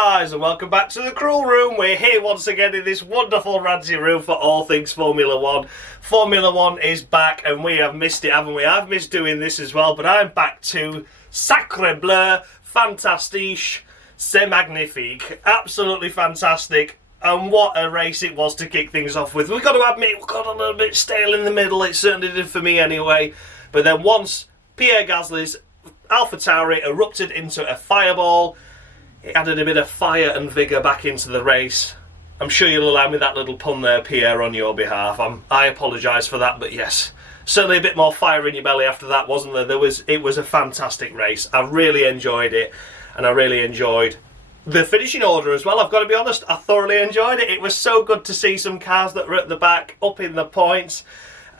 guys, and welcome back to the Cruel Room. We're here once again in this wonderful ranty room for all things Formula 1. Formula 1 is back and we have missed it, haven't we? I've missed doing this as well, but I'm back to Sacre Bleu, Fantastique, C'est Magnifique. Absolutely fantastic. And what a race it was to kick things off with. We've got to admit, we got a little bit stale in the middle. It certainly did for me anyway. But then once Pierre Gasly's AlphaTauri erupted into a fireball, it added a bit of fire and vigour back into the race. I'm sure you'll allow me that little pun there, Pierre, on your behalf. I apologise for that, but yes, certainly a bit more fire in your belly after that, wasn't there? It was a fantastic race. I really enjoyed it, and I really enjoyed the finishing order as well. I've got to be honest, I thoroughly enjoyed it. It was so good to see some cars that were at the back up in the points.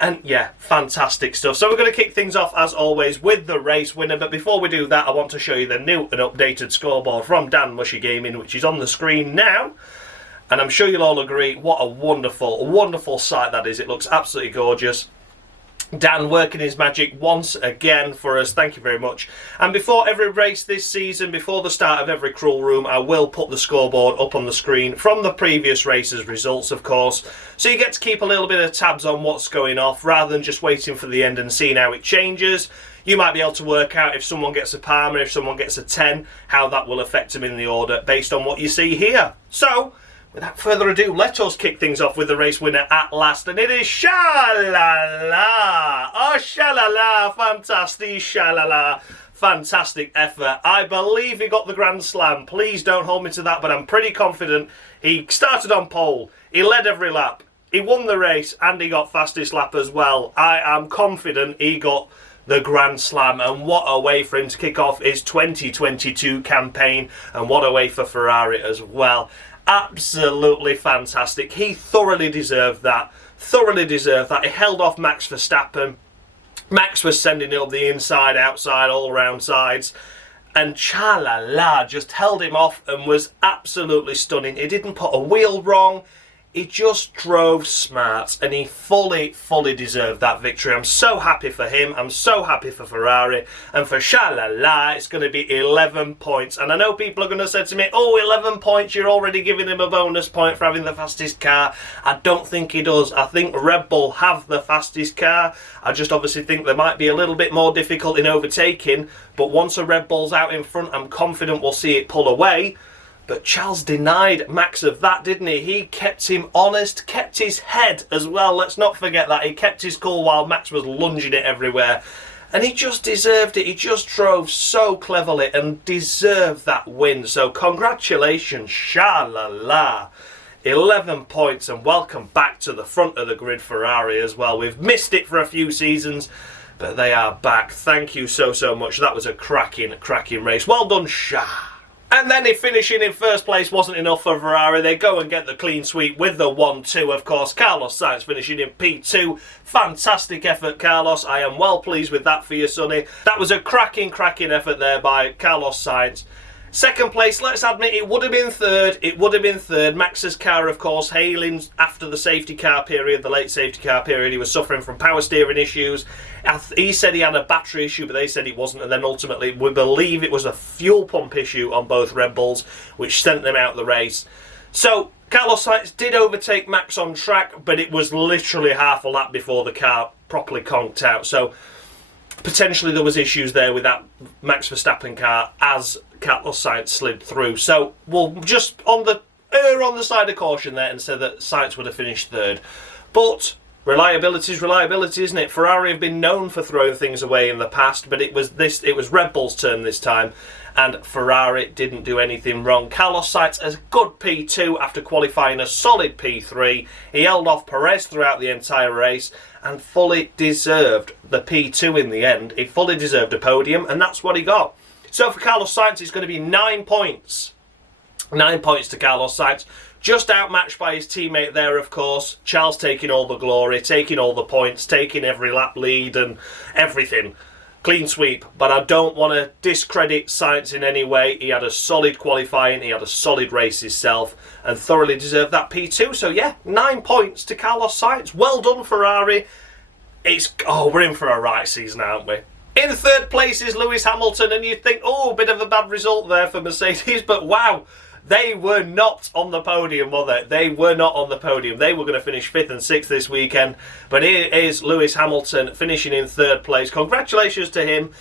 And yeah, fantastic stuff. So we're going to kick things off, as always, with the race winner. But before we do that, I want to show you the new and updated scoreboard from Dan Mushy Gaming, which is on the screen now. And I'm sure you'll all agree, what a wonderful sight that is. It looks absolutely gorgeous. Dan working his magic once again for us. Thank you very much. And before every race this season, before the start of every Cruel Room, I will put the scoreboard up on the screen from the previous races' results, of course. So you get to keep a little bit of tabs on what's going off rather than just waiting for the end and seeing how it changes. You might be able to work out if someone gets a Palmer, if someone gets a 10, how that will affect them in the order based on what you see here. So, without further ado, let us kick things off with the race winner at last, and it is Sha-la-la! Oh, Sha-la-la! Fantastic, Sha-la-la! Fantastic effort. I believe he got the Grand Slam. Please don't hold me to that, but I'm pretty confident. He started on pole. He led every lap. He won the race, and he got fastest lap as well. I am confident he got the Grand Slam, and what a way for him to kick off his 2022 campaign, and what a way for Ferrari as well. Absolutely fantastic. He thoroughly deserved that. He held off Max Verstappen. Max was sending it up the inside, outside, all round sides. And Cha-la-la just held him off and was absolutely stunning. He didn't put a wheel wrong. He just drove smart, and he fully deserved that victory. I'm so happy for him. I'm so happy for Ferrari. And for Sha-la-la, it's going to be 11 points. And I know people are going to say to me, oh, 11 points, you're already giving him a bonus point for having the fastest car. I don't think he does. I think Red Bull have the fastest car. I just obviously think they might be a little bit more difficult in overtaking. But once a Red Bull's out in front, I'm confident we'll see it pull away. But Charles denied Max of that, didn't he? He kept him honest, kept his head as well. Let's not forget that. He kept his cool while Max was lunging it everywhere. And he just deserved it. He just drove so cleverly and deserved that win. So congratulations, Sha-la-la. 11 points, and welcome back to the front of the grid, Ferrari, as well. We've missed it for a few seasons, but they are back. Thank you so much. That was a cracking race. Well done, Sha. And then if finishing in first place wasn't enough for Ferrari, they go and get the clean sweep with the 1-2, of course. Carlos Sainz finishing in P2. Fantastic effort, Carlos. I am well pleased with that for you, Sonny. That was a cracking effort there by Carlos Sainz. Second place, let's admit, it would have been third. Max's car, of course, hailing after the safety car period, the late safety car period. He was suffering from power steering issues. He said he had a battery issue, but they said it wasn't. And then ultimately, we believe it was a fuel pump issue on both Red Bulls, which sent them out of the race. So, Carlos Sainz did overtake Max on track, but it was literally half a lap before the car properly conked out. So, potentially there was issues there with that Max Verstappen car as Carlos Sainz slid through. So we'll just err on the side of caution there and say that Sainz would have finished third. But reliability is reliability, isn't it? Ferrari have been known for throwing things away in the past, but it was Red Bull's turn this time, and Ferrari didn't do anything wrong. Carlos Sainz a good P2 after qualifying a solid P3. He held off Perez throughout the entire race and fully deserved the P2 in the end. He fully deserved a podium, and that's what he got. So for Carlos Sainz, it's going to be 9 points. 9 points to Carlos Sainz. Just outmatched by his teammate there, of course. Charles taking all the glory, taking all the points, taking every lap lead and everything. Clean sweep. But I don't want to discredit Sainz in any way. He had a solid qualifying. He had a solid race himself and thoroughly deserved that P2. So yeah, 9 points to Carlos Sainz. Well done, Ferrari. We're in for a right season, aren't we? In third place is Lewis Hamilton, and you think, oh, a bit of a bad result there for Mercedes, but wow, They were not on the podium, were they? They were not on the podium. They were going to finish 5th and 6th this weekend. But here is Lewis Hamilton finishing in 3rd place. Congratulations to him.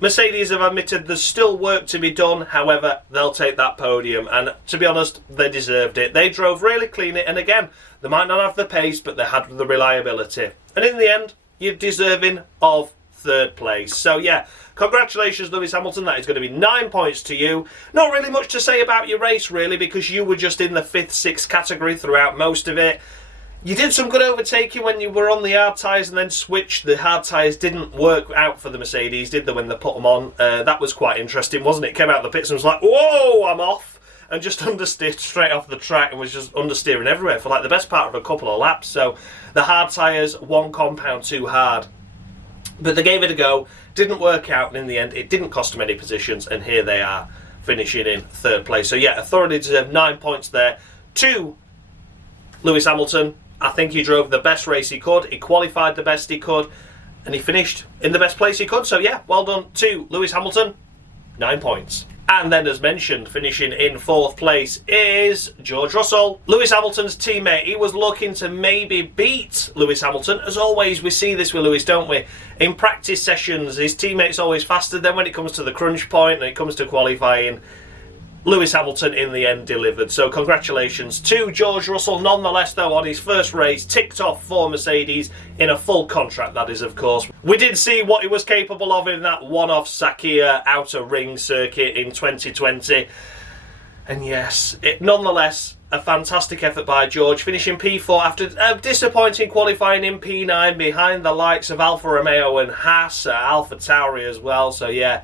Mercedes have admitted there's still work to be done. However, they'll take that podium. And to be honest, they deserved it. They drove really clean. And again, they might not have the pace, but they had the reliability. And in the end, you're deserving of 3rd place. So yeah, congratulations Lewis Hamilton, that is going to be 9 points to you. Not really much to say about your race really, because you were just in the 5th, 6th category throughout most of it. You did some good overtaking when you were on the hard tyres and then switched. The hard tyres didn't work out for the Mercedes, did they, when they put them on? That was quite interesting, wasn't it? Came out of the pits and was like, whoa, I'm off. And just understeered straight off the track and was just understeering everywhere for like the best part of a couple of laps. So the hard tyres, 1 compound too hard. But they gave it a go, didn't work out, and in the end it didn't cost them any positions, and here they are finishing in 3rd place. So yeah, a thoroughly deserved 9 points there to Lewis Hamilton. I think he drove the best race he could, he qualified the best he could, and he finished in the best place he could. So yeah, well done to Lewis Hamilton, 9 points. And then, as mentioned, finishing in 4th place is George Russell. Lewis Hamilton's teammate. He was looking to maybe beat Lewis Hamilton. As always, we see this with Lewis, don't we? In practice sessions, his teammate's always faster. Then when it comes to the crunch point and it comes to qualifying, Lewis Hamilton in the end delivered. So congratulations to George Russell. Nonetheless, though, on his first race, ticked off for Mercedes in a full contract, that is, of course. We did see what he was capable of in that one-off Sakhir outer ring circuit in 2020. And yes, nonetheless, a fantastic effort by George, finishing P4 after a disappointing qualifying in P9 behind the likes of Alfa Romeo and Haas, Alpha Tauri as well. So yeah,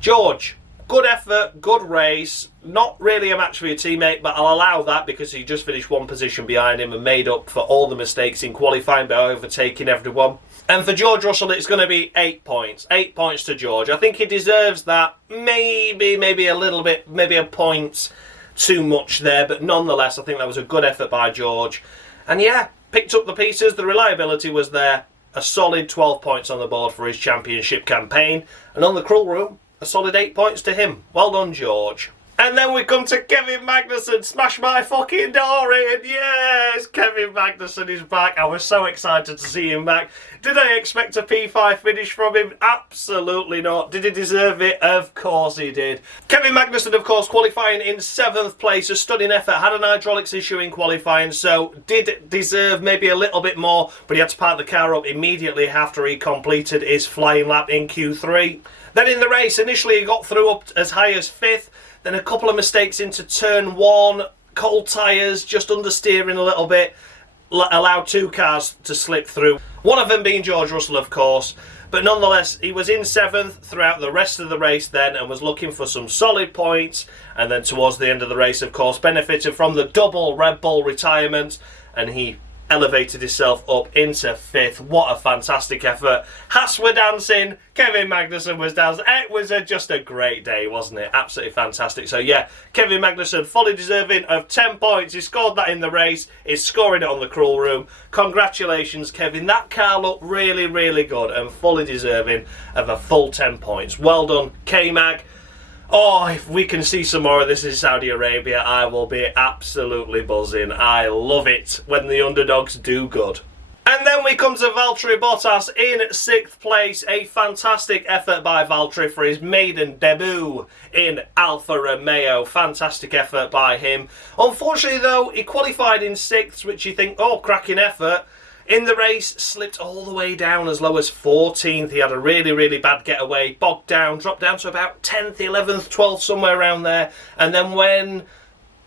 George, good effort, good race. Not really a match for your teammate, but I'll allow that because he just finished 1 position behind him and made up for all the mistakes in qualifying by overtaking everyone. And for George Russell, it's going to be 8 points. 8 points to George. I think he deserves that. Maybe a little bit, maybe a point too much there. But nonetheless, I think that was a good effort by George. And yeah, picked up the pieces. The reliability was there. A solid 12 points on the board for his championship campaign. And on the cruel room, a solid 8 points to him. Well done, George. And then we come to Kevin Magnussen. Smash my fucking door in. Yes, Kevin Magnussen is back. I was so excited to see him back. Did I expect a P5 finish from him? Absolutely not. Did he deserve it? Of course he did. Kevin Magnussen, of course, qualifying in 7th place. A stunning effort. Had an hydraulics issue in qualifying, so did deserve maybe a little bit more, but he had to park the car up immediately after he completed his flying lap in Q3. Then in the race, initially he got through up as high as 5th. Then a couple of mistakes into turn 1, cold tyres, just understeering a little bit, allowed 2 cars to slip through. One of them being George Russell, of course. But nonetheless, he was in 7th throughout the rest of the race then and was looking for some solid points. And then towards the end of the race, of course, benefited from the double Red Bull retirement. And he elevated himself up into 5th. What a fantastic effort. Haas were dancing, Kevin Magnussen was dancing. It was just a great day, wasn't it? Absolutely fantastic. So yeah, Kevin Magnussen fully deserving of 10 points. He scored that in the race. He's scoring it on the cruel room. Congratulations, Kevin. That car looked really, really good and fully deserving of a full 10 points. Well done, K-Mag. Oh, if we can see some more of this in Saudi Arabia, I will be absolutely buzzing. I love it when the underdogs do good. And then we come to Valtteri Bottas in 6th place. A fantastic effort by Valtteri for his maiden debut in Alfa Romeo. Fantastic effort by him. Unfortunately, though, he qualified in 6th, which you think, oh, cracking effort. In the race, slipped all the way down as low as 14th. He had a really, really bad getaway, bogged down, dropped down to about 10th, 11th, 12th, somewhere around there. And then when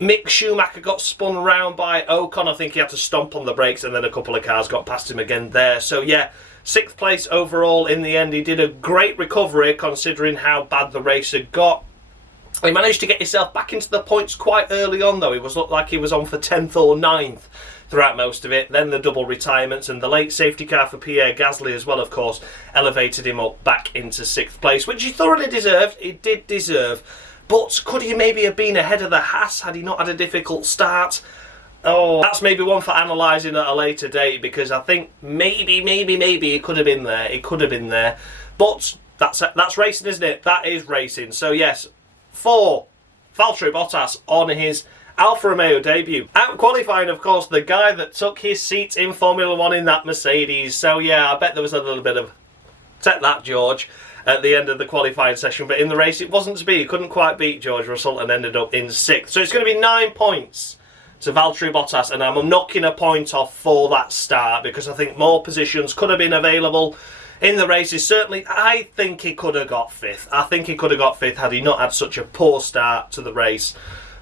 Mick Schumacher got spun round by Ocon, I think he had to stomp on the brakes, and then a couple of cars got past him again there. So yeah, 6th place overall in the end. He did a great recovery considering how bad the race had got. He managed to get himself back into the points quite early on, though. He looked like he was on for 10th or 9th. Throughout most of it. Then the double retirements and the late safety car for Pierre Gasly as well, of course, elevated him up back into 6th place, which he thoroughly deserved. He did deserve. But could he maybe have been ahead of the Haas had he not had a difficult start? Oh, that's maybe one for analysing at a later date, because I think maybe he could have been there. It could have been there. But that's racing, isn't it? That is racing. So yes, for Valtteri Bottas on his Alfa Romeo debut. Out qualifying, of course, the guy that took his seat in Formula 1 in that Mercedes. So yeah, I bet there was a little bit of "take that, George," at the end of the qualifying session, but in the race it wasn't to be. He couldn't quite beat George Russell and ended up in 6th. So it's going to be 9 points to Valtteri Bottas, and I'm knocking a point off for that start because I think more positions could have been available in the races. Certainly, I think he could have got 5th. I think he could have got 5th had he not had such a poor start to the race.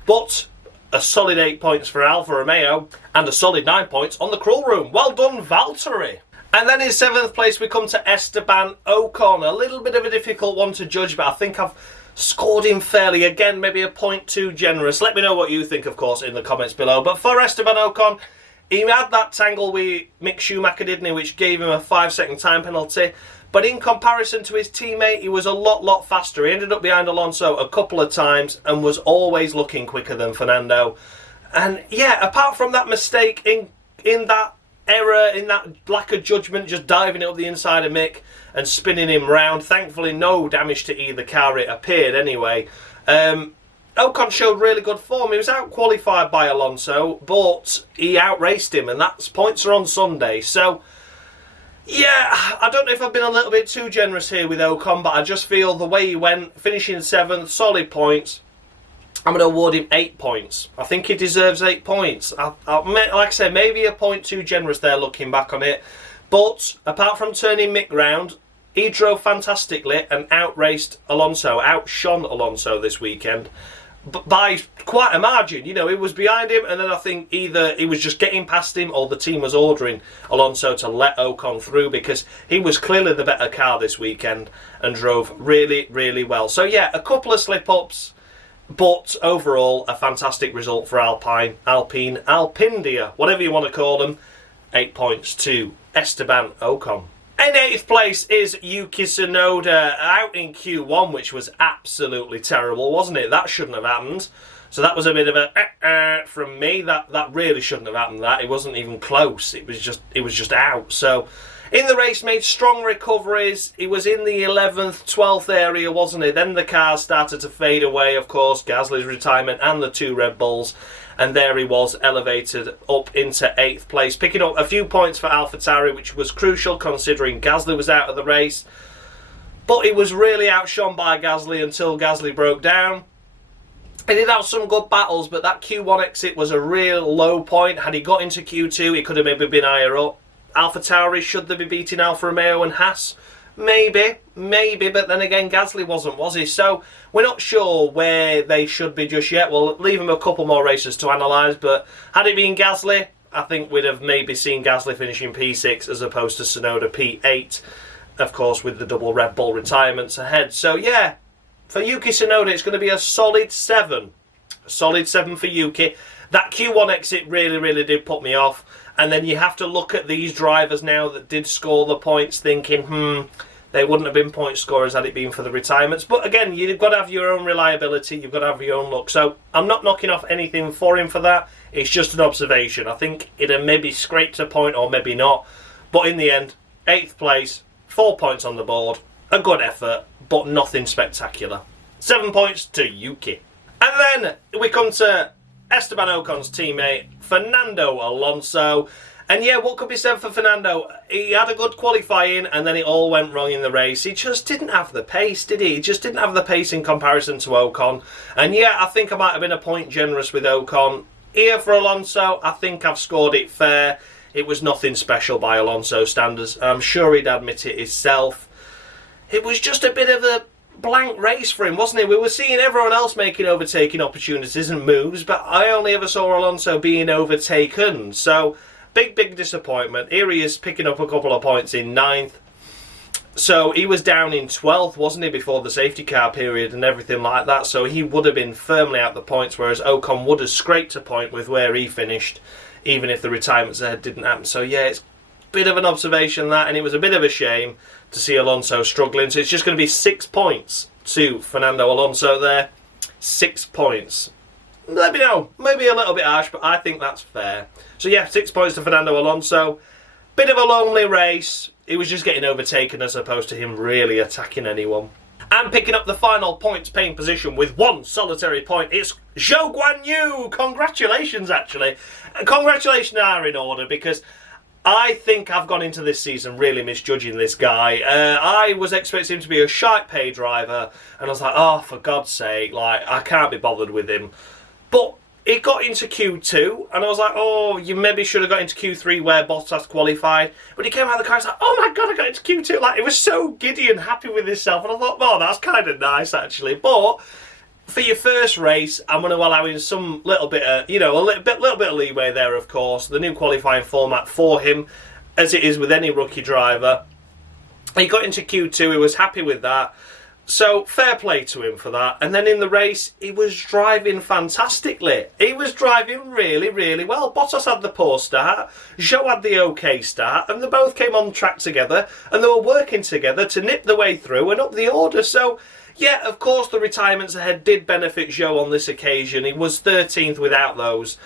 But a solid 8 points for Alfa Romeo and a solid 9 points on the crawl room. Well done, Valtteri. And then in 7th place we come to Esteban Ocon. A little bit of a difficult one to judge, but I think I've scored him fairly. Again, maybe a point too generous. Let me know what you think, of course, in the comments below. But for Esteban Ocon, he had that tangle with Mick Schumacher, didn't he, which gave him a 5-second time penalty. But in comparison to his teammate, he was a lot faster. He ended up behind Alonso a couple of times and was always looking quicker than Fernando. And yeah, apart from that mistake in that error, in that lack of judgment, just diving it up the inside of Mick and spinning him round, thankfully no damage to either car, it appeared anyway. Ocon showed really good form. He was out-qualified by Alonso, but he outraced him, and that's points are on Sunday. So yeah, I don't know if I've been a little bit too generous here with Ocon, but I just feel the way he went, finishing 7th, solid points, I'm going to award him 8 points. I think he deserves 8 points. Like I said, maybe a point too generous there looking back on it. But apart from turning Mick round, he drove fantastically and outraced Alonso, outshone Alonso this weekend by quite a margin. You know, he was behind him, and then I think either he was just getting past him or the team was ordering Alonso to let Ocon through because he was clearly the better car this weekend and drove really well. So yeah, a couple of slip-ups, but overall a fantastic result for Alpindia, whatever you want to call them. 8 points to Esteban Ocon. In 8th place is Yuki Tsunoda, out in Q1, which was absolutely terrible, wasn't it? That shouldn't have happened. So that was a bit of a from me. That really shouldn't have happened. That it wasn't even close. It was just out. So in the race, made strong recoveries. He was in the 11th, 12th area, wasn't he? Then the cars started to fade away. Of course, Gasly's retirement and the 2 Red Bulls. And there he was, elevated up into 8th place, picking up a few points for AlphaTauri, which was crucial considering Gasly was out of the race. But he was really outshone by Gasly until Gasly broke down. He did have some good battles, but that Q1 exit was a real low point. Had he got into Q2, he could have maybe been higher up. AlphaTauri, should they be beating Alfa Romeo and Haas? Maybe, but then again, Gasly wasn't, was he? So we're not sure where they should be just yet. We'll leave them a couple more races to analyse, but had it been Gasly, I think we'd have maybe seen Gasly finishing P6 as opposed to Tsunoda P8, of course, with the double Red Bull retirements ahead. So yeah, for Yuki Tsunoda, it's going to be a solid 7. A solid 7 for Yuki. That Q1 exit really did put me off. And then you have to look at these drivers now that did score the points thinking, they wouldn't have been point scorers had it been for the retirements. But again, you've got to have your own reliability. You've got to have your own luck. So I'm not knocking off anything for him for that. It's just an observation. I think it had maybe scraped a point or maybe not. But in the end, 8th place, 4 points on the board. A good effort, but nothing spectacular. 7 points to Yuki. And then we come to Esteban Ocon's teammate, Fernando Alonso. And yeah, what could be said for Fernando? He had a good qualifying and then it all went wrong in the race. He just didn't have the pace, did he? He just didn't have the pace in comparison to Ocon. And yeah, I think I might have been a point generous with Ocon. Here for Alonso, I think I've scored it fair. It was nothing special by Alonso standards. I'm sure he'd admit it himself. It was just a bit of a blank race for him, wasn't it? We were seeing everyone else making overtaking opportunities and moves, but I only ever saw Alonso being overtaken. So big disappointment. Here he is picking up a couple of points in 9th. So he was down in 12th, wasn't he, before the safety car period and everything like that. So he would have been firmly out the points, whereas Ocon would have scraped a point with where he finished, even if the retirements ahead didn't happen. So yeah, it's a bit of an observation that, and it was a bit of a shame to see Alonso struggling. So it's just going to be 6 points to Fernando Alonso there. 6 points. Let me know. Maybe a little bit harsh, but I think that's fair. So yeah, 6 points to Fernando Alonso. Bit of a lonely race. He was just getting overtaken as opposed to him really attacking anyone. And picking up the final points paying position with one solitary point, it's Zhou Guanyu. Congratulations, actually. Congratulations are in order, because I think I've gone into this season really misjudging this guy. I was expecting him to be a shite pay driver, and I was like, oh, for God's sake, like, I can't be bothered with him. But he got into Q2, and I was like, oh, you maybe should have got into Q3 where Bottas qualified. But he came out of the car and was like, oh my God, I got into Q2. Like, he was so giddy and happy with himself. And I thought, oh, that's kind of nice, actually. But for your first race, I'm going to allow him some little bit of, you know, a little bit of leeway there, of course. The new qualifying format for him, as it is with any rookie driver. He got into Q2, he was happy with that. So, fair play to him for that. And then in the race, he was driving fantastically. He was driving really, really well. Bottas had the poor start, Zhou had the okay start, and they both came on track together, and they were working together to nip the way through and up the order. So, yeah, of course, the retirements ahead did benefit Zhou on this occasion. He was 13th without those.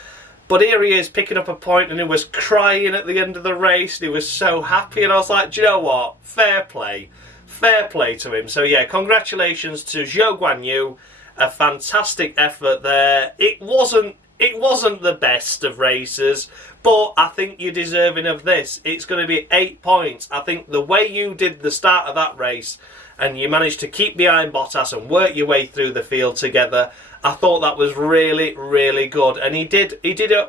But here he is picking up a point, and he was crying at the end of the race. And he was so happy, and I was like, do you know what? Fair play. Fair play to him. So yeah, congratulations to Zhou Guanyu. A fantastic effort there. It wasn't the best of races, but I think you're deserving of this. It's going to be 8 points. I think the way you did the start of that race, and you managed to keep behind Bottas and work your way through the field together, I thought that was really, really good. And he did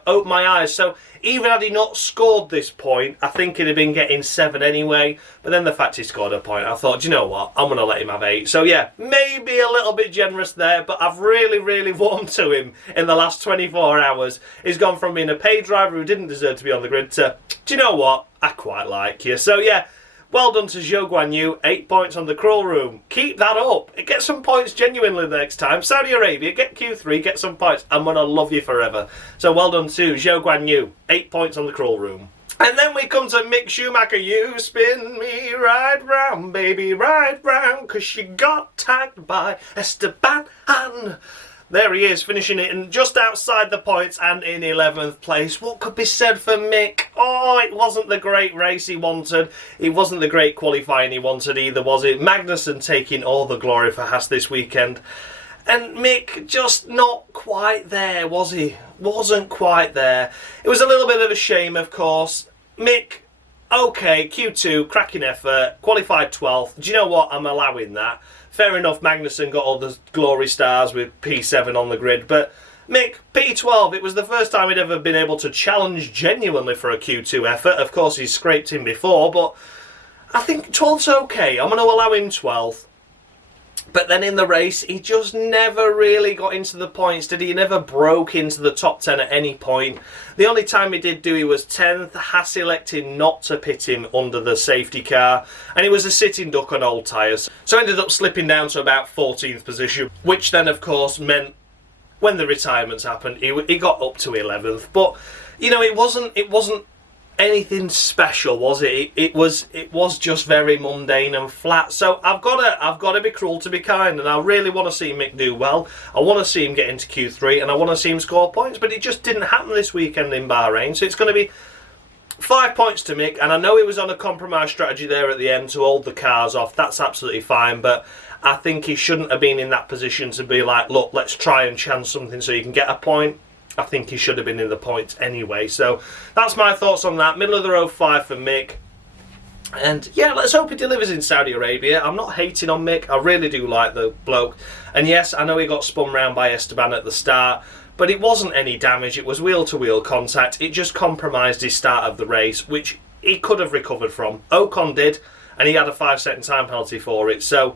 open my eyes. So even had he not scored this point, I think he'd have been getting 7 anyway. But then the fact he scored a point, I thought, do you know what? I'm going to let him have 8. So yeah, maybe a little bit generous there, but I've really, really warmed to him in the last 24 hours. He's gone from being a paid driver who didn't deserve to be on the grid to, do you know what? I quite like you. So yeah, well done to Zhou Guanyu, 8 points on the crawl room. Keep that up. Get some points genuinely the next time. Saudi Arabia, get Q3, get some points. I'm going to love you forever. So well done to Zhou Guanyu, 8 points on the crawl room. And then we come to Mick Schumacher. You spin me right round, baby, right round, 'cause she got tagged by Esteban. There he is, finishing it in just outside the points and in 11th place. What could be said for Mick? Oh, it wasn't the great race he wanted. It wasn't the great qualifying he wanted either, was it? Magnussen taking all the glory for Haas this weekend. And Mick just not quite there, was he? Wasn't quite there. It was a little bit of a shame, of course. Mick, okay, Q2, cracking effort, qualified 12th. Do you know what? I'm allowing that. Fair enough, Magnussen got all the glory stars with P7 on the grid, but Mick, P12, it was the first time he'd ever been able to challenge genuinely for a Q2 effort. Of course, he's scraped him before, but I think 12th's okay. I'm going to allow him 12th. But then in the race, he just never really got into the points, did he? He never broke into the top 10 at any point. The only time he did do, he was 10th. Haas elected not to pit him under the safety car, and he was a sitting duck on old tyres. So ended up slipping down to about 14th position, which then, of course, meant when the retirements happened, he got up to 11th. But, you know, it wasn't anything special, was it? It was just very mundane and flat. So I've got to be cruel to be kind, and I really want to see Mick do well. I want to see him get into Q3, and I want to see him score points, but it just didn't happen this weekend in Bahrain. So it's going to be 5 points to Mick, and I know he was on a compromise strategy there at the end to hold the cars off. That's absolutely fine, but I think he shouldn't have been in that position to be like, look, let's try and chance something so you can get a point. I think he should have been in the points anyway. So that's my thoughts on that. Middle of the row 5 for Mick. And yeah, let's hope he delivers in Saudi Arabia. I'm not hating on Mick. I really do like the bloke. And yes, I know he got spun round by Esteban at the start, but it wasn't any damage. It was wheel-to-wheel contact. It just compromised his start of the race, which he could have recovered from. Ocon did, and he had a 5-second time penalty for it. So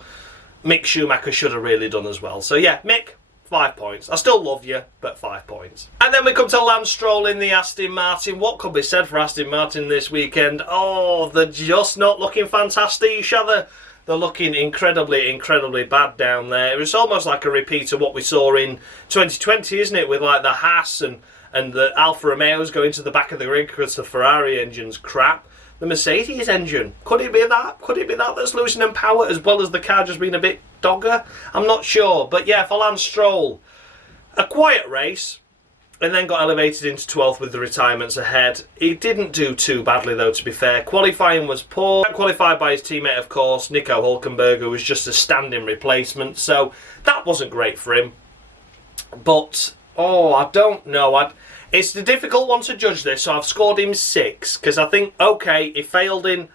Mick Schumacher should have really done as well. So yeah, Mick, 5 points. I still love you, but 5 points. And then we come to Lance Stroll in the Aston Martin. What could be said for Aston Martin this weekend? Oh, they're just not looking fantastic, are they? They're looking incredibly, incredibly bad down there. It's almost like a repeat of what we saw in 2020, isn't it? With like the Haas and the Alfa Romeos going to the back of the grid because the Ferrari engine's crap. The Mercedes engine, could it be that? Could it be that that's losing in power as well as the car just being a bit dogger? I'm not sure. But yeah, for Lance Stroll, a quiet race. and then got elevated into 12th with the retirements ahead. He didn't do too badly though, to be fair. Qualifying was poor. Qualified by his teammate, of course, Nico Hülkenberg, who was just a standing replacement, so that wasn't great for him. But, I don't know. It's the difficult one to judge this, so I've scored him 6, because I think, okay, he failed in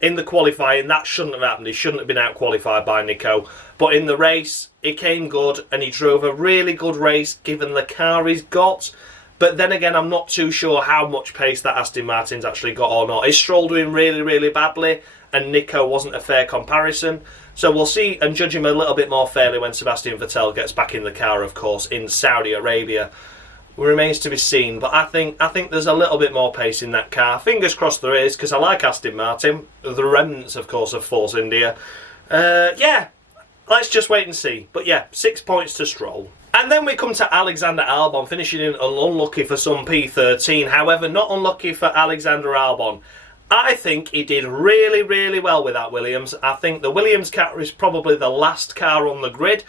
the qualifying. That shouldn't have happened. He shouldn't have been out-qualified by Nico. But in the race, he came good, and he drove a really good race, given the car he's got. But then again, I'm not too sure how much pace that Aston Martin's actually got or not. Is Stroll doing really, really badly, and Nico wasn't a fair comparison? So we'll see and judge him a little bit more fairly when Sebastian Vettel gets back in the car, of course, in Saudi Arabia. Remains to be seen, but I think there's a little bit more pace in that car. Fingers crossed there is, because I like Aston Martin. The remnants, of course, of Force India. Yeah, let's just wait and see. But yeah, 6 points to Stroll. And then we come to Alexander Albon, finishing in unlucky for some P13. However, not unlucky for Alexander Albon. I think he did really, really well with that Williams. I think the Williams car is probably the last car on the grid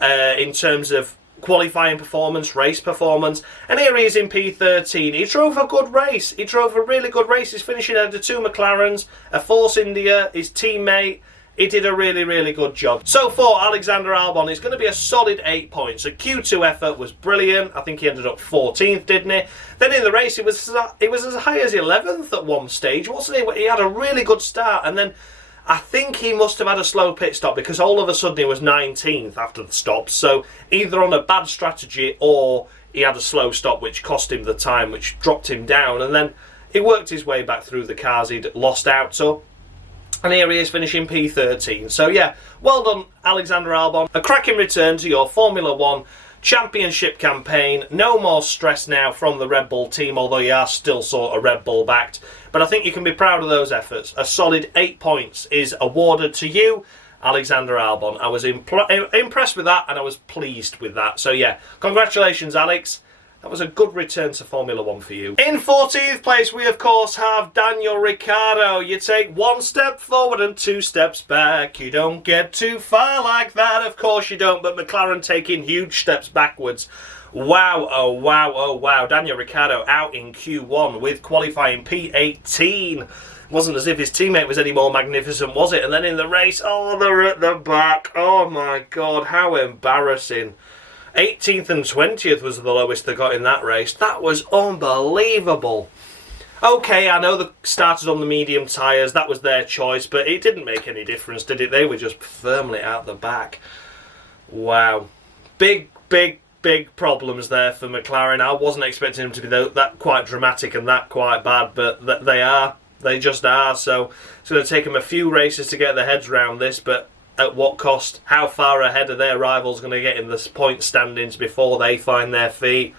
in terms of qualifying performance, race performance, and here he is in P13. He drove a good race. He drove a really good race. He's finishing out of 2 McLarens, a Force India, his teammate. He did a really, really good job. So for Alexander Albon, it's going to be a solid 8 points. A Q2 effort was brilliant. I think he ended up 14th, didn't he? Then in the race, it was as high as 11th at one stage, wasn't he? He had a really good start, and then I think he must have had a slow pit stop, because all of a sudden he was 19th after the stops. So either on a bad strategy or he had a slow stop which cost him the time, which dropped him down. And then he worked his way back through the cars he'd lost out to. And here he is finishing P13. So yeah, well done Alexander Albon. A cracking return to your Formula 1 championship campaign. No more stress now from the Red Bull team, although you are still sort of Red Bull backed. But I think you can be proud of those efforts. A solid 8 points is awarded to you, Alexander Albon. I was impressed with that, and I was pleased with that. So yeah, congratulations, Alex. That was a good return to Formula 1 for you. In 14th place, we of course have Daniel Ricciardo. You take 1 step forward and 2 steps back. You don't get too far like that, of course you don't. But McLaren taking huge steps backwards. Wow, oh wow, oh wow. Daniel Ricciardo out in Q1 with qualifying P18. Wasn't as if his teammate was any more magnificent, was it? And then in the race, oh, they're at the back. Oh my God, how embarrassing. 18th and 20th was the lowest they got in that race. That was unbelievable. Okay, I know they started on the medium tyres. That was their choice, but it didn't make any difference, did it? They were just firmly out the back. Wow. Big problems there for McLaren. I wasn't expecting them to be that quite dramatic and that quite bad, but they are. They just are. So it's going to take them a few races to get their heads around this, but at what cost? How far ahead are their rivals going to get in the point standings before they find their feet?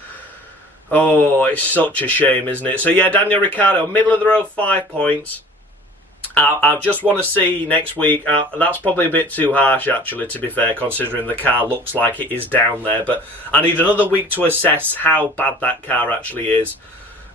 Oh, it's such a shame, isn't it? So yeah, Daniel Ricciardo, middle of the road, 5 points. I just want to see next week. That's probably a bit too harsh, actually, to be fair, considering the car looks like it is down there. But I need another week to assess how bad that car actually is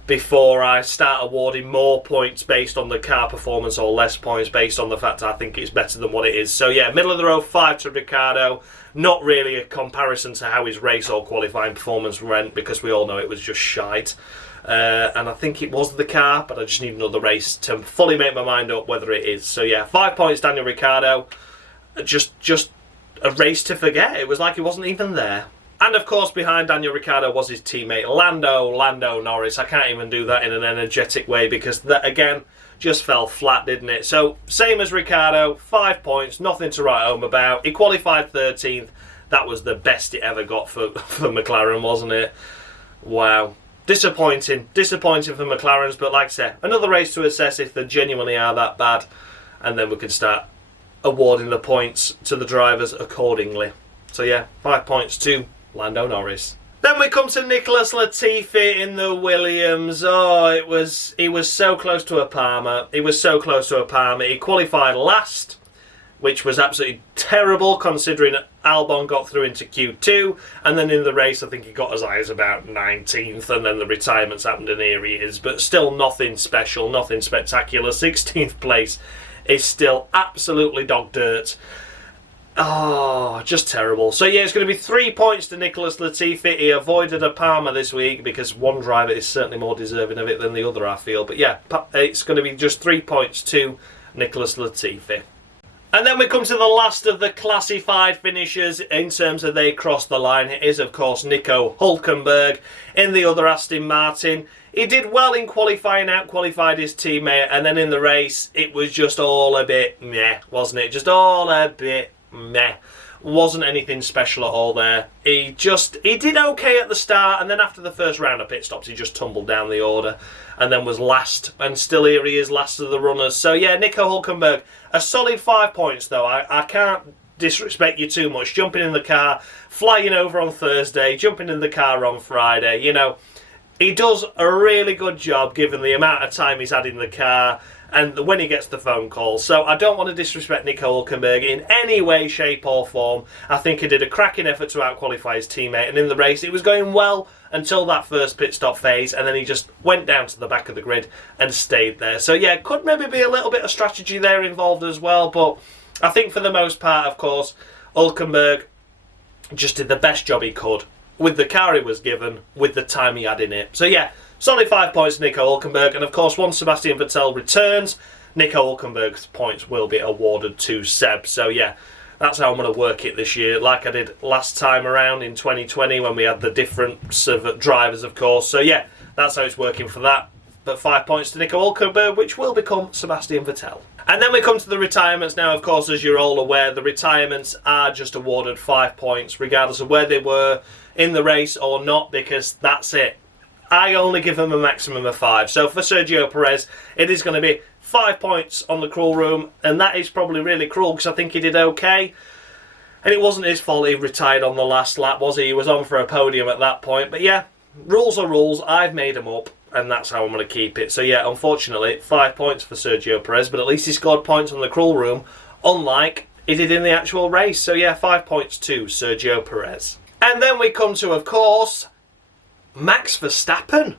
before I start awarding more points based on the car performance or less points based on the fact I think it's better than what it is. So yeah, middle of the road, 5 to Ricciardo. Not really a comparison to how his race or qualifying performance went, because we all know it was just shite. And I think it was the car, but I just need another race to fully make my mind up whether it is. So yeah, 5 points, Daniel Ricciardo. Just a race to forget. It was like he wasn't even there. And of course, behind Daniel Ricciardo was his teammate Lando Norris. I can't even do that in an energetic way, because that again just fell flat, didn't it? So same as Ricciardo, 5 points, nothing to write home about. He qualified 13th. That was the best it ever got for McLaren, wasn't it? Wow. Disappointing for McLaren's, but like I said, another race to assess if they genuinely are that bad, and then we can start awarding the points to the drivers accordingly. So yeah, 5 points to Lando Norris. Then we come to Nicholas Latifi in the Williams. Oh, he was so close to a Palmer. He qualified last, which was absolutely terrible considering Albon got through into Q2, and then in the race I think he got as high as about 19th, and then the retirements happened and here he is, but still nothing special, nothing spectacular. 16th place is still absolutely dog dirt. Oh, just terrible. So yeah, it's going to be 3 points to Nicholas Latifi. He avoided a Palmer this week because one driver is certainly more deserving of it than the other, I feel. But yeah, it's going to be just 3 points to Nicholas Latifi. And then we come to the last of the classified finishers in terms of they cross the line. It is, of course, Nico Hülkenberg in the other Aston Martin. He did well in qualifying, out-qualified his teammate, and then in the race, it was just all a bit meh, wasn't it? Just all a bit meh. Wasn't anything special at all there. He did okay at the start, and then after the first round of pit stops, he just tumbled down the order and then was last, and still here he is, last of the runners. So yeah, Nico Hülkenberg, a solid 5 points though. I can't disrespect you too much. Jumping in the car, flying over on Thursday, jumping in the car on Friday, you know. He does a really good job given the amount of time he's had in the car and when he gets the phone call. So I don't want to disrespect Nico Hülkenberg in any way, shape or form. I think he did a cracking effort to out-qualify his teammate, and in the race it was going well until that first pit stop phase, and then he just went down to the back of the grid and stayed there. So yeah, could maybe be a little bit of strategy there involved as well, but I think for the most part, of course, Hülkenberg just did the best job he could with the car he was given, with the time he had in it. So yeah, solid 5 points to Nico Hülkenberg, and of course once Sebastian Vettel returns, Nico Hülkenberg's points will be awarded to Seb. So yeah, that's how I'm going to work it this year, like I did last time around in 2020 when we had the difference of drivers, of course. So yeah, that's how it's working for that. But 5 points to Nico Hülkenberg, which will become Sebastian Vettel. And then we come to the retirements now. Of course, as you're all aware, the retirements are just awarded 5 points, regardless of where they were in the race or not, because that's it. I only give him a maximum of 5. So for Sergio Perez, it is going to be 5 points on the cruel room, and that is probably really cruel because I think he did okay. And it wasn't his fault he retired on the last lap, was he? He was on for a podium at that point. But yeah, rules are rules. I've made them up, and that's how I'm going to keep it. So yeah, unfortunately, 5 points for Sergio Perez, but at least he scored points on the cruel room, unlike he did in the actual race. So yeah, 5 points to Sergio Perez. And then we come to, of course, Max Verstappen.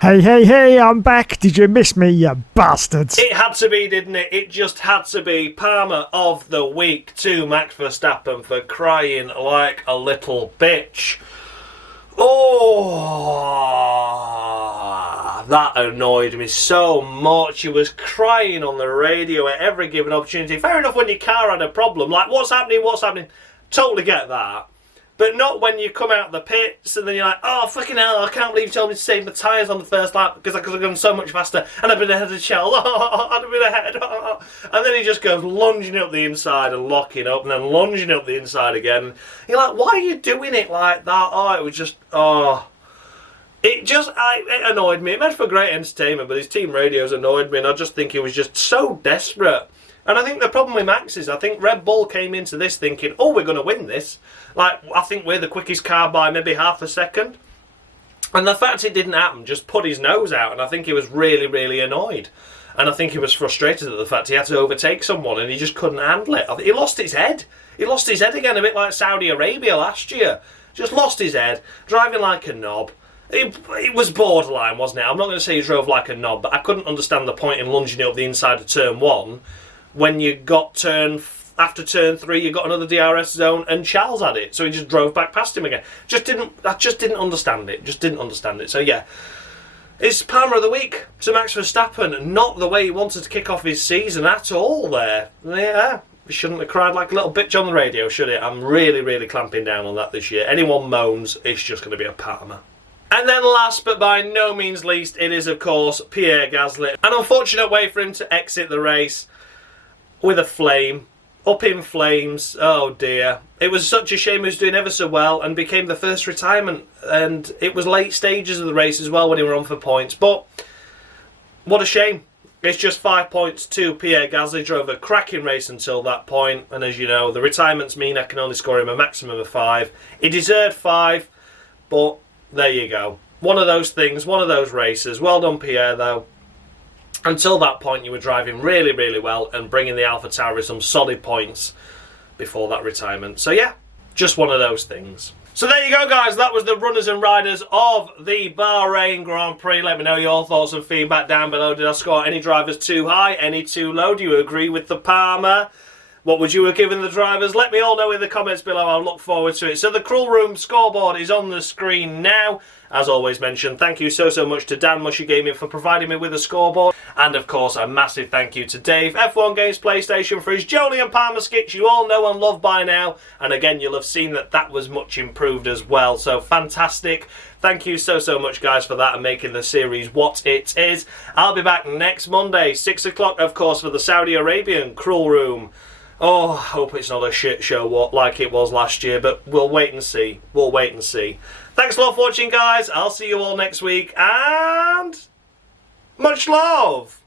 Hey, I'm back. Did you miss me, you bastards? It had to be, didn't it? It just had to be. Palmer of the week to Max Verstappen for crying like a little bitch. Oh, that annoyed me so much. He was crying on the radio at every given opportunity. Fair enough when your car had a problem. Like, what's happening? Totally get that. But not when you come out the pits and then you're like, oh, fucking hell, I can't believe you told me to save my tyres on the first lap because I could have gone so much faster and I've been ahead of Shell. I'd have been ahead. And then he just goes lunging up the inside and locking up and then lunging up the inside again. And you're like, why are you doing it like that? Oh, it was just, it annoyed me. It meant for great entertainment, but his team radios annoyed me, and I just think he was just so desperate. And I think the problem with Max is, I think Red Bull came into this thinking, oh, we're going to win this. Like, I think we're the quickest car by maybe half a second. And the fact it didn't happen just put his nose out, and I think he was really, really annoyed. And I think he was frustrated at the fact he had to overtake someone, and he just couldn't handle it. He lost his head. He lost his head again, a bit like Saudi Arabia last year. Just lost his head, driving like a knob. It was borderline, wasn't it? I'm not going to say he drove like a knob, but I couldn't understand the point in lunging it up the inside of turn 1 when you got after turn 3, you got another DRS zone and Charles had it, so he just drove back past him again. I just didn't understand it. So yeah, it's Palmer of the week to Max Verstappen. Not the way he wanted to kick off his season at all there. Yeah, he shouldn't have cried like a little bitch on the radio, should it? I'm really, really clamping down on that this year. Anyone moans, it's just going to be a Palmer. And then last but by no means least, it is of course Pierre Gasly. An unfortunate way for him to exit the race with a flame, up in flames. Oh dear. It was such a shame. He was doing ever so well and became the first retirement, and it was late stages of the race as well when he were on for points. But what a shame. It's just 5 points to Pierre Gasly. Drove a cracking race until that point, and as you know, the retirements mean I can only score him a maximum of 5. He deserved 5, but there you go. One of those things, one of those races. Well done, Pierre, though. Until that point, you were driving really, really well and bringing the AlphaTauri some solid points before that retirement. So yeah, just one of those things. So there you go, guys. That was the runners and riders of the Bahrain Grand Prix. Let me know your thoughts and feedback down below. Did I score any drivers too high, any too low? Do you agree with the Palmer? What would you have given the drivers? Let me all know in the comments below. I'll look forward to it. So the Cruel Room scoreboard is on the screen now. As always mentioned, thank you so much to Dan Mushy Gaming for providing me with a scoreboard. And of course, a massive thank you to Dave, F1 Games PlayStation, for his Jolie and Palmer skits you all know and love by now. And again, you'll have seen that that was much improved as well. So fantastic. Thank you so much, guys, for that and making the series what it is. I'll be back next Monday, 6 o'clock, of course, for the Saudi Arabian Cruel Room. Oh, I hope it's not a shit show like it was last year, but we'll wait and see. We'll wait and see. Thanks a lot for watching, guys. I'll see you all next week, and much love.